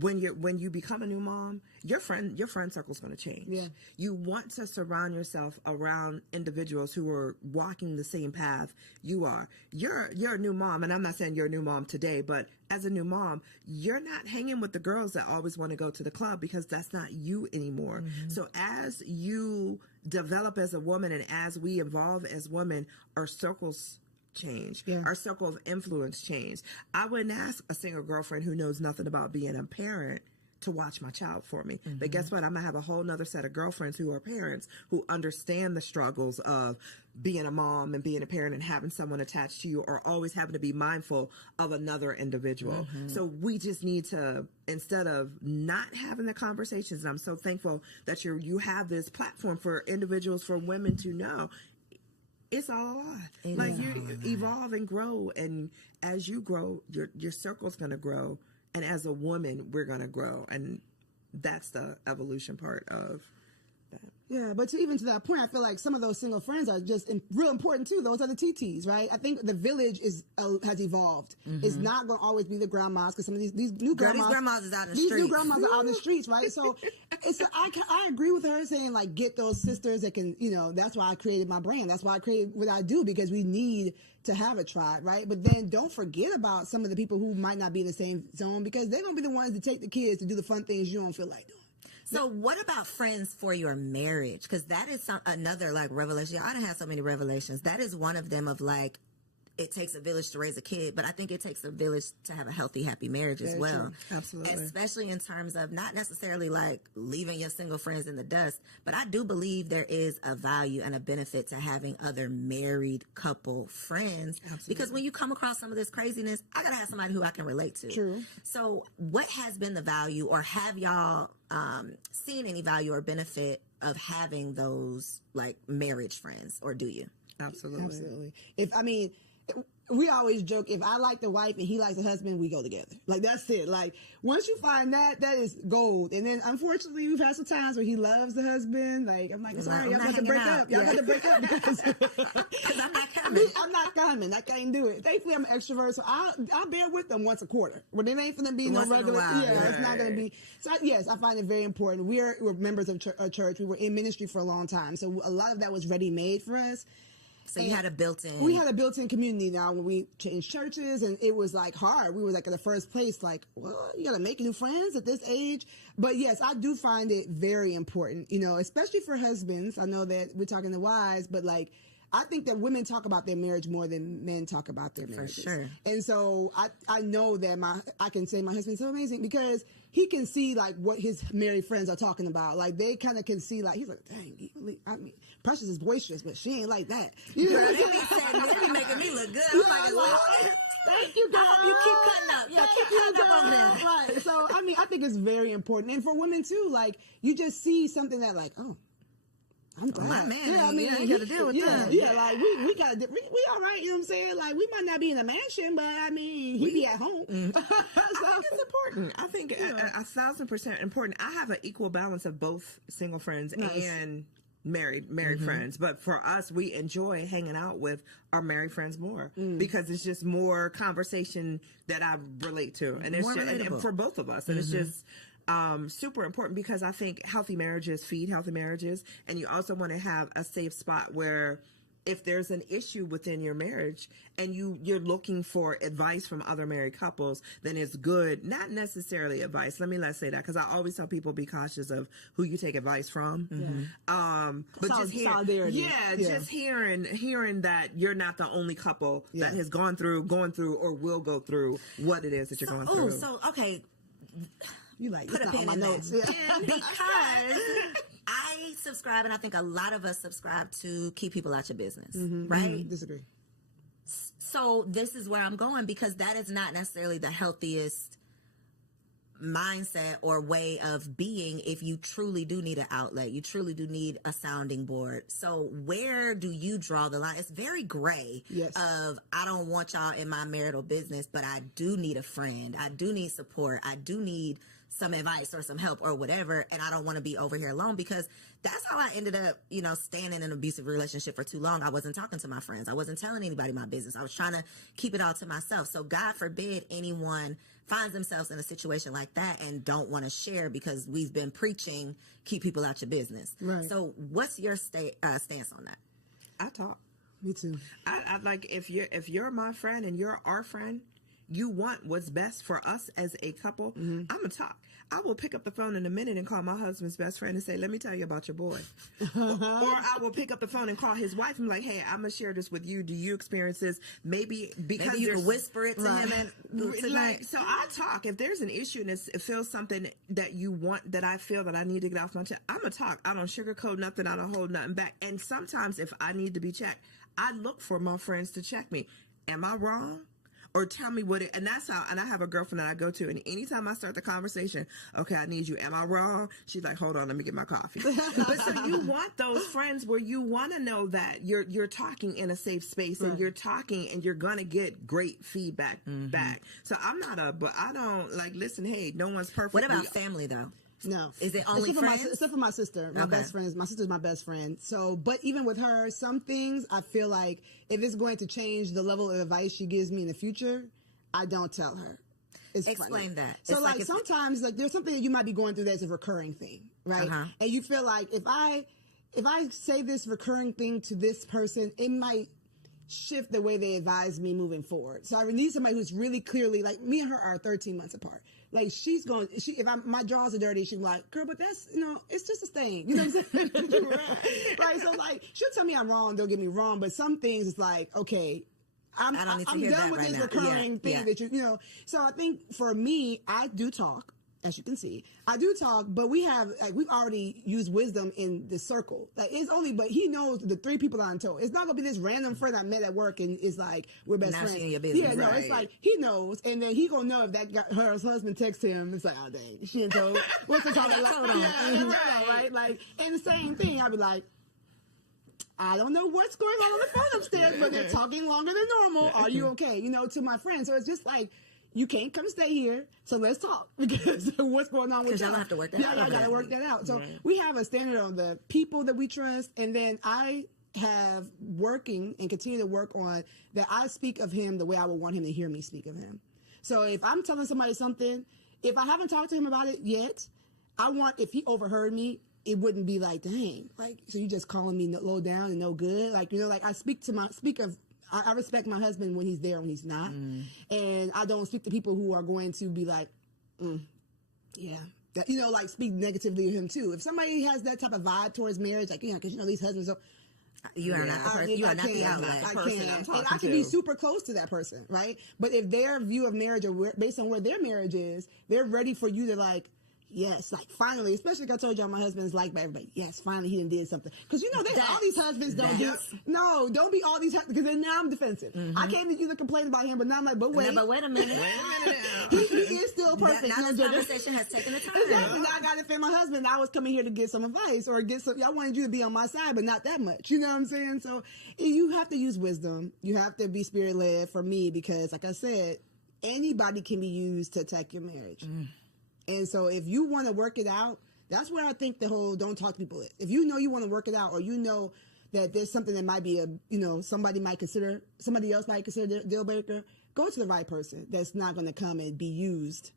when you become a new mom, your friend circle is going to change. Yeah. You want to surround yourself around individuals who are walking the same path you are. You're a new mom, and I'm not saying you're a new mom today, but as a new mom, you're not hanging with the girls that always want to go to the club, because that's not you anymore. So as you develop as a woman, and as we evolve as women, our circles change. Our circle of influence change. I wouldn't ask a single girlfriend who knows nothing about being a parent to watch my child for me. But guess what? I'm going to have a whole nother set of girlfriends who are parents, who understand the struggles of being a mom and being a parent and having someone attached to you, or always having to be mindful of another individual. So we just need to, instead of not having the conversations, and I'm so thankful that you have this platform for individuals, for women to know, it's all a lie. Like, you evolve and grow, and as you grow, your circle's going to grow, and as a woman, we're going to grow, and that's the evolution part of that. Yeah, but even to that point, I feel like some of those single friends are just real important too. Those are the TTs, right? I think the village has evolved. It's not going to always be the grandmas, because some of these new grandmas, these grandmas is out in the these streets. new grandmas are out in the streets, right? So I agree with her saying, like, get those sisters that can, that's why I created my brand. That's why I created what I do, because we need to have a tribe, right? But then don't forget about some of the people who might not be in the same zone, because they're going to be the ones to take the kids to do the fun things you don't feel like doing. So what about friends for your marriage? Because that is another, like, revelation. I done had so many revelations. That is one of them, of, like, it takes a village to raise a kid, but I think it takes a village to have a healthy, happy marriage as well. True. Absolutely. Especially in terms of not necessarily like leaving your single friends in the dust, but I do believe there is a value and a benefit to having other married couple friends. Absolutely. Because when you come across some of this craziness, I gotta have somebody who I can relate to. True. So what has been the value, or have y'all seen any value or benefit of having those like marriage friends, or do you? Absolutely. We always joke, if I like the wife and he likes the husband, we go together. Like, that's it. Like, once you find that, that is gold. And then, unfortunately, we've had some times where he loves the husband. Like, I'm like, sorry, y'all got to break up. Y'all got to break up because I'm not coming. I'm not coming. I can't do it. Thankfully, I'm an extrovert, so I'll bear with them once a quarter. But it ain't finna be no regular. It's not going to be. So, yes, I find it very important. We're members of a church. We were in ministry for a long time. So, a lot of that was ready-made for us. So you had a built-in. We had a built-in community now when we changed churches, and it was like hard. We were like in the first place, like, well, you got to make new friends at this age. But yes, I do find it very important, especially for husbands. I know that we're talking to wives, but like, I think that women talk about their marriage more than men talk about their marriages. For sure. And so I know that I can say my husband's so amazing because he can see like what his married friends are talking about. Like they kind of can see like, he's like, dang, Precious is boisterous, but she ain't like that. Girl, they be making me look good. I'm like, well, thank you, girl. You keep cutting up. Yeah, keep cutting up over there. Right. So, I think it's very important. And for women too, like you just see something that like, oh, I'm glad. My man, you got to deal with that. Yeah, like we got to, we all right, you know what I'm saying? Like we might not be in a mansion, but he be at home. I think it's important. I think 1,000% important. I have an equal balance of both single friends and married friends, but for us, we enjoy hanging out with our married friends more because it's just more conversation that I relate to, and it's just, and for both of us, and it's just super important because I think healthy marriages feed healthy marriages, and you also want to have a safe spot where if there's an issue within your marriage and you're looking for advice from other married couples, then it's good, not necessarily advice. Let's say that, because I always tell people be cautious of who you take advice from. But just just hearing that you're not the only couple that has gone through or will go through what it is that you're going through. So okay. You like put a pin on my notes. Because I subscribe, and I think a lot of us subscribe to keep people out your business, right? Disagree. So this is where I'm going, because that is not necessarily the healthiest mindset or way of being if you truly do need an outlet. You truly do need a sounding board. So where do you draw the line? It's very gray of, I don't want y'all in my marital business, but I do need a friend. I do need support. I do need some advice or some help or whatever, and I don't want to be over here alone, because that's how I ended up, staying in an abusive relationship for too long. I wasn't talking to my friends. I wasn't telling anybody my business. I was trying to keep it all to myself. So God forbid anyone finds themselves in a situation like that and don't want to share, because we've been preaching, keep people out your business. Right. So what's your stance on that? I talk. Me too. I like, if you're my friend and you're our friend, you want what's best for us as a couple, I'm going to talk. I will pick up the phone in a minute and call my husband's best friend and say, let me tell you about your boy. Or I will pick up the phone and call his wife and be like, hey, I'm going to share this with you. Do you experience this? Maybe you can whisper it to him. So I talk. If there's an issue and it feels something that you want, that I feel that I need to get off my chest, I'm going to talk. I don't sugarcoat nothing. I don't hold nothing back. And sometimes if I need to be checked, I look for my friends to check me. Am I wrong? Or tell me and that's how, and I have a girlfriend that I go to, and anytime I start the conversation, okay, I need you. Am I wrong? She's like, hold on, let me get my coffee. But so you want those friends where you want to know that you're talking in a safe space, and you're talking and you're going to get great feedback back. So but I don't listen, hey, no one's perfect. What about family though? No. Is it only friends? Except for my sister. My best friend my sister's my best friend. So, but even with her, some things I feel like if it's going to change the level of advice she gives me in the future, I don't tell her. Explain that. So sometimes there's something that you might be going through that's a recurring thing, right? And you feel like if I say this recurring thing to this person, it might shift the way they advise me moving forward. So I need somebody who's really clearly, like, me and her are 13 months apart. Like, my drawers are dirty, she's like, girl, but that's, it's just a stain. You know what I'm saying? Right. So, she'll tell me I'm wrong, don't get me wrong, but some things it's like, okay, I'm I don't need to I'm hear done that with right this now. recurring thing Yeah. that you know. So I think for me, I do talk. As you can see, I do talk, but we've already used wisdom in the circle. Like it's only, but he knows the 3 people I'm told. It's not gonna be this random friend I met at work and it's like we're best Now friends. she in your business. Yeah, no, Right. it's like he knows, and then he gonna know if her husband texts him. It's like, oh dang, she didn't tell. What's it called? Like, Hold on. yeah, right? Like, and the same thing. I'd be like, I don't know what's going on the phone upstairs, but they're talking longer than normal. Are you okay? You know, to my friends. So it's just like, you can't come stay here, so let's talk because what's going on with Because y'all have to work that out. Yeah, y'all got to work that out. So we have a standard on the people that we trust, and then I have working and continue to work on that I speak of him the way I would want him to hear me speak of him. So if I'm telling somebody something, if I haven't talked to him about it yet, I want, if he overheard me, it wouldn't be like, dang, like, so you just calling me low down and no good. Like, you know, like I I respect my husband when he's there, when he's not. And I don't speak to people who are going to be like, yeah. That, you know, like speak negatively of him too. If somebody has that type of vibe towards marriage, like, because you know, these husbands are, You are not the person. You are not the outlet. I person I'm can't. talking And I can to. be super close to that person, right? But if their view of marriage or based on where their marriage is, they're ready for you to like, yes, like finally, especially like I told y'all, my husband's liked by everybody. Yes, finally he did something. Because you know, all these husbands don't do. No, don't be all these because then now I'm defensive. I came to you to complain about him, but now I'm like, but wait, No, but wait a minute. he is still perfect. Now this conversation has taken the time. Exactly. Now I got to defend my husband. I was coming here to get some advice or get some. I wanted you to be on my side, but not that much. You know what I'm saying? So you have to use wisdom. You have to be spirit led for me because, like I said, anybody can be used to attack your marriage. And so if you want to work it out, that's where I think the whole don't talk to people is. If you know you want to work it out or you know that there's something that might be somebody else might consider a deal breaker, go to the right person that's not going to come and be used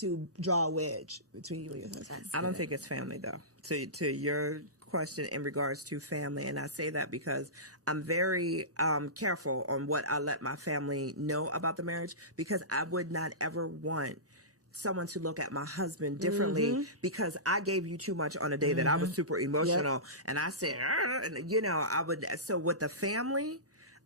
to draw a wedge between you and your husband. I don't think it's family though. To your question in regards to family, and I say that because I'm very careful on what I let my family know about the marriage because I would not ever want someone to look at my husband differently because I gave you too much on a day that I was super emotional and I said, and you know, I would. So with the family,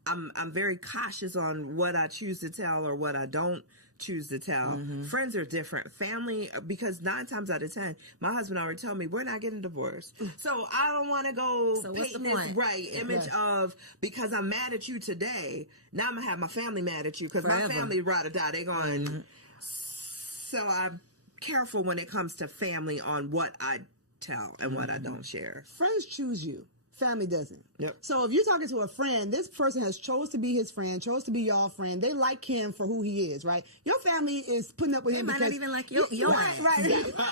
I'm very cautious on what I choose to tell or what I don't choose to tell. Friends are different. Family, because 9 times out of 10, my husband already told me we're not getting divorced. So I don't want to go paint this image of because I'm mad at you today. Now I'm gonna have my family mad at you because my family ride or die. They going. So I'm careful when it comes to family on what I tell and what I don't share. Friends choose you. Family doesn't. Yep. So if you're talking to a friend, this person has chose to be his friend, chose to be y'all friend. They like him for who he is, right? Your family is putting up with him might because not even like your right,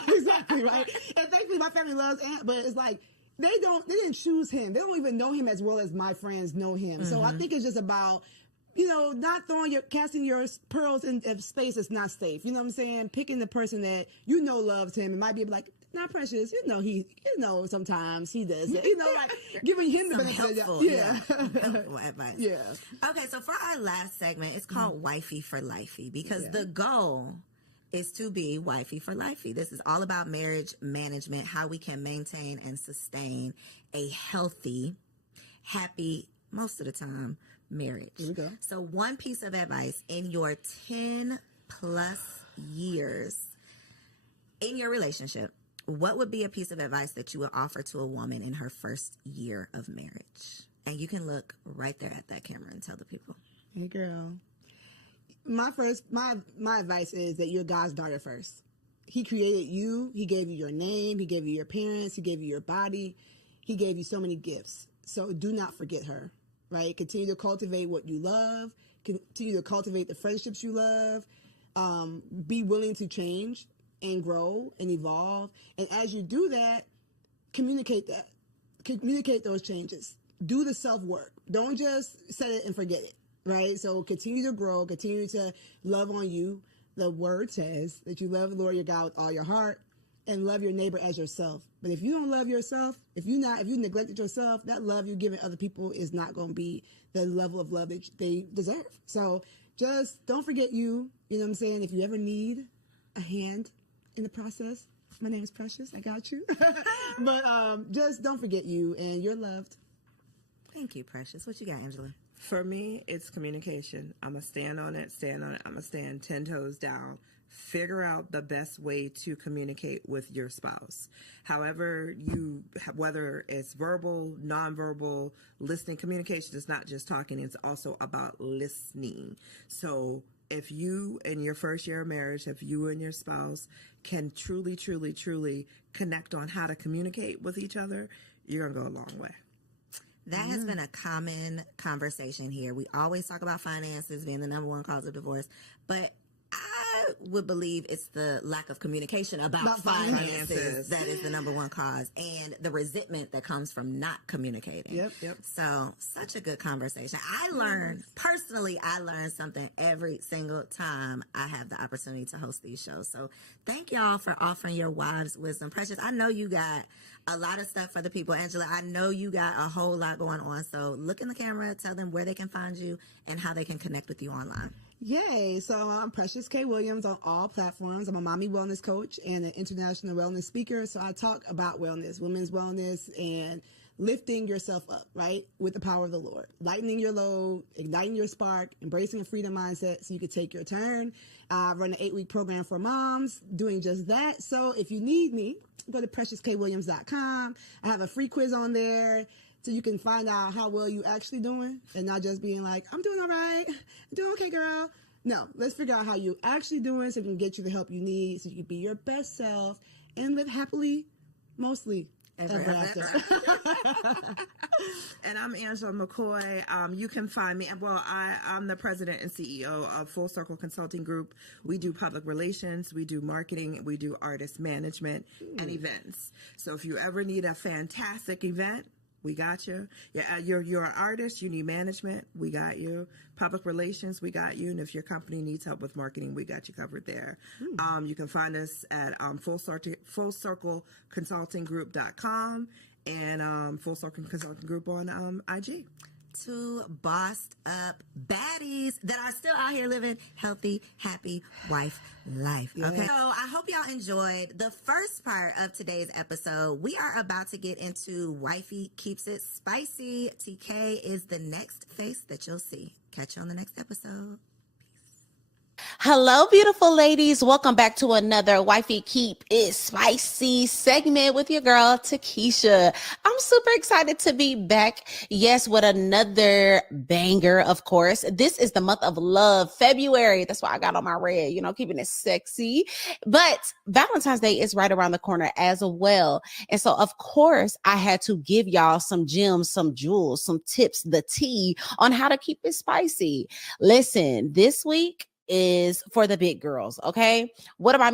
exactly, right. And thankfully, my family loves Aunt, but it's like they didn't choose him. They don't even know him as well as my friends know him. So I think it's just about, you know, not casting your pearls in space that's not safe. You know what I'm saying? Picking the person that you know loves him and might be like, not Precious. You know, sometimes he does it. You know, like giving him the benefit of the helpful advice. Yeah. Okay, so for our last segment, it's called Wifey for Lifey because the goal is to be wifey for lifey. This is all about marriage management, how we can maintain and sustain a healthy, happy, most of the time, marriage. Here we go. So one piece of advice in your 10 plus years in your relationship, what would be a piece of advice that you would offer to a woman in her first year of marriage? And you can look right there at that camera and tell the people. Hey, girl. My advice is that you're God's daughter first. He created you. He gave you your name. He gave you your parents. He gave you your body. He gave you so many gifts. So do not forget her, right? Continue to cultivate what you love. Continue to cultivate the friendships you love. Be willing to change and grow and evolve. And as you do that, communicate that. Communicate those changes. Do the self-work. Don't just set it and forget it, right? So continue to grow, continue to love on you. The word says that you love the Lord your God with all your heart and love your neighbor as yourself. But if you don't love yourself, if you neglected yourself, that love you're giving other people is not going to be the level of love that they deserve. So just don't forget you. You know what I'm saying? If you ever need a hand in the process, my name is Precious. I got you. But just don't forget you, and you're loved. Thank you, Precious. What you got, Angela? For me, it's communication. I'm going to stand on it. I'm going to stand 10 toes down. Figure out the best way to communicate with your spouse. However, whether it's verbal, nonverbal, listening, communication is not just talking, it's also about listening. So if you, in your first year of marriage, if you and your spouse can truly, truly, truly connect on how to communicate with each other, you're going to go a long way. That has been a common conversation here. We always talk about finances being the number one cause of divorce, but I would believe it's the lack of communication about finances that is the number one cause, and the resentment that comes from not communicating. Yep. So, such a good conversation. I learn something every single time I have the opportunity to host these shows. So, thank y'all for offering your wives' wisdom. Precious, I know you got a lot of stuff for the people. Angela, I know you got a whole lot going on. So, look in the camera, tell them where they can find you and how they can connect with you online. Yay. So I'm Precious K. Williams on all platforms. I'm a mommy wellness coach and an international wellness speaker. So I talk about wellness, women's wellness, and lifting yourself up, right, with the power of the Lord, lightening your load, igniting your spark, embracing a freedom mindset so you can take your turn. I run an 8-week program for moms doing just that. So if you need me, go to preciouskwilliams.com. I have a free quiz on there, so you can find out how well you actually doing and not just being like, I'm doing all right. I'm doing okay, girl. No, let's figure out how you actually doing so we can get you the help you need so you can be your best self and live happily, mostly ever after. And I'm Angela McCoy. You can find me. Well, I'm the president and CEO of Full Circle Consulting Group. We do public relations, we do marketing, we do artist management and events. So if you ever need a fantastic event, we got you. Yeah, you're an artist. You need management. We got you. Public relations. We got you. And if your company needs help with marketing, we got you covered there. You can find us at fullcircleconsultinggroup.com and Full Circle Consulting Group on IG. Two bossed up baddies that are still out here living healthy, happy wife life. Okay. So I hope y'all enjoyed the first part of today's episode. We are about to get into Wifey Keeps It Spicy. TK is the next face that you'll see. Catch you on the next episode. Hello, beautiful ladies. Welcome back to another Wifey Keep It Spicy segment with your girl, Takesha. I'm super excited to be back. Yes, with another banger, of course. This is the month of love, February. That's why I got on my red, keeping it sexy. But Valentine's Day is right around the corner as well. And so, of course, I had to give y'all some gems, some jewels, some tips, the tea on how to keep it spicy. Listen, this week is for the big girls. Okay. What do I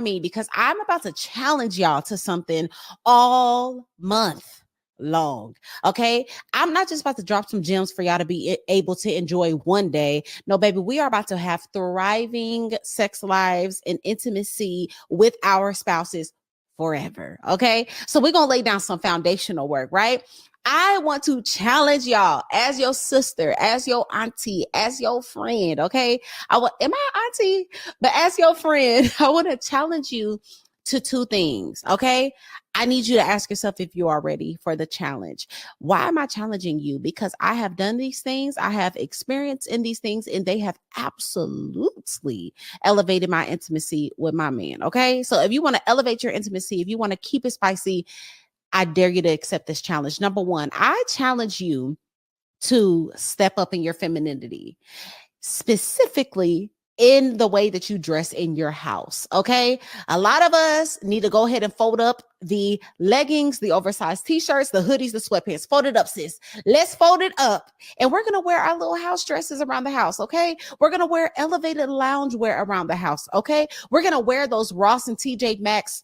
mean? Because I'm about to challenge y'all to something all month long. Okay. I'm not just about to drop some gems for y'all to be able to enjoy one day. No, baby, we are about to have thriving sex lives and intimacy with our spouses forever. Okay. So we're going to lay down some foundational work, right? I want to challenge y'all as your sister, as your auntie, as your friend. Okay. Am I auntie? But as your friend, I want to challenge you to two things. Okay. I need you to ask yourself if you are ready for the challenge. Why am I challenging you? Because I have done these things. I have experience in these things, and they have absolutely elevated my intimacy with my man. Okay. So if you want to elevate your intimacy, if you want to keep it spicy, I dare you to accept this challenge. Number one, I challenge you to step up in your femininity, specifically in the way that you dress in your house. Okay. A lot of us need to go ahead and fold up the leggings, the oversized t-shirts, the hoodies, the sweatpants. Fold it up, sis. Let's fold it up. And we're going to wear our little house dresses around the house. Okay. We're going to wear elevated loungewear around the house. Okay. We're going to wear those Ross and TJ Maxx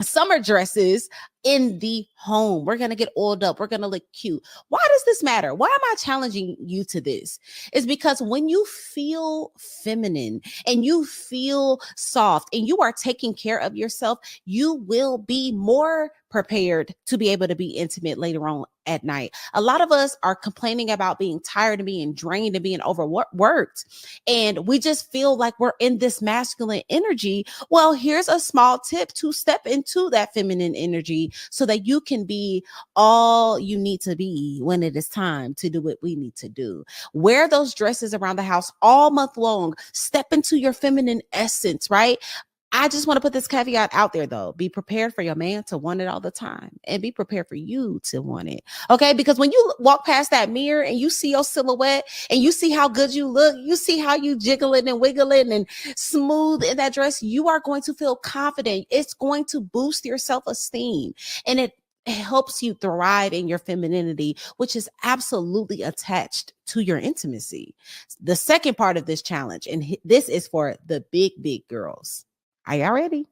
summer dresses in the home. We're going to get oiled up. We're going to look cute. Why does this matter? Why am I challenging you to this? It's because when you feel feminine and you feel soft and you are taking care of yourself, you will be more prepared to be able to be intimate later on at night. A lot of us are complaining about being tired and being drained and being overworked. And we just feel like we're in this masculine energy. Well, here's a small tip to step into that feminine energy so that you can be all you need to be when it is time to do what we need to do. Wear those dresses around the house all month long. Step into your feminine essence, right? I just want to put this caveat out there though. Be prepared for your man to want it all the time, and be prepared for you to want it. Okay. Because when you walk past that mirror and you see your silhouette and you see how good you look, you see how you jiggling and wiggling and smooth in that dress, you are going to feel confident. It's going to boost your self-esteem, and it helps you thrive in your femininity, which is absolutely attached to your intimacy. The second part of this challenge, and this is for the big girls. Are y'all ready?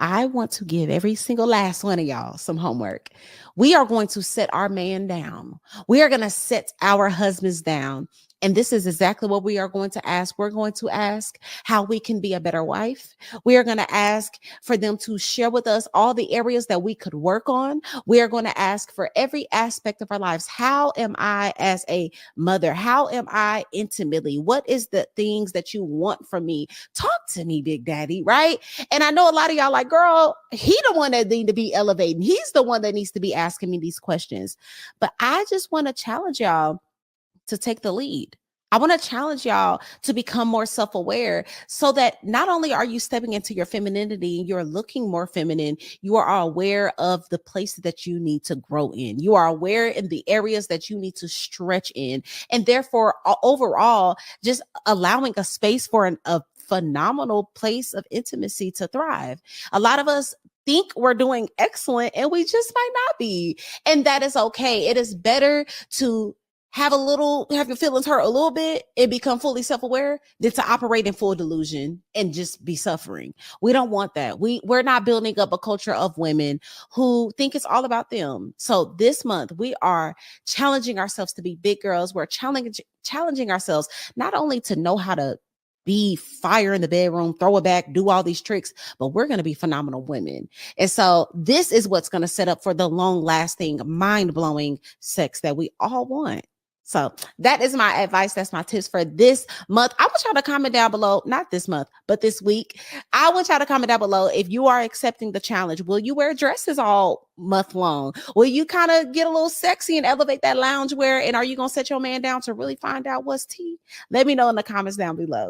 I want to give every single last one of y'all some homework. We are going to set our man down. We are going to set our husbands down. And this is exactly what we are going to ask. We're going to ask how we can be a better wife. We are going to ask for them to share with us all the areas that we could work on. We are going to ask for every aspect of our lives. How am I as a mother? How am I intimately? What is the things that you want from me? Talk to me, Big Daddy, right? And I know a lot of y'all like, girl, he the one that need to be elevating. He's the one that needs to be asking me these questions. But I just want to challenge y'all to take the lead. I want to challenge y'all to become more self-aware so that not only are you stepping into your femininity and you're looking more feminine, you are aware of the places that you need to grow in. You are aware in the areas that you need to stretch in. And therefore, overall, just allowing a space for a phenomenal place of intimacy to thrive. A lot of us think we're doing excellent and we just might not be. And that is okay. It is better to have your feelings hurt a little bit and become fully self-aware than to operate in full delusion and just be suffering. We don't want that. We're not building up a culture of women who think it's all about them. So this month we are challenging ourselves to be big girls. We're challenging ourselves not only to know how to be fire in the bedroom, throw it back, do all these tricks, but we're going to be phenomenal women. And so this is what's going to set up for the long-lasting, mind-blowing sex that we all want. So that is my advice. That's my tips for this month. I want y'all to comment down below, not this month, but this week. I want y'all to comment down below if you are accepting the challenge. Will you wear dresses all month long? Will you kind of get a little sexy and elevate that loungewear? And are you going to set your man down to really find out what's tea? Let me know in the comments down below.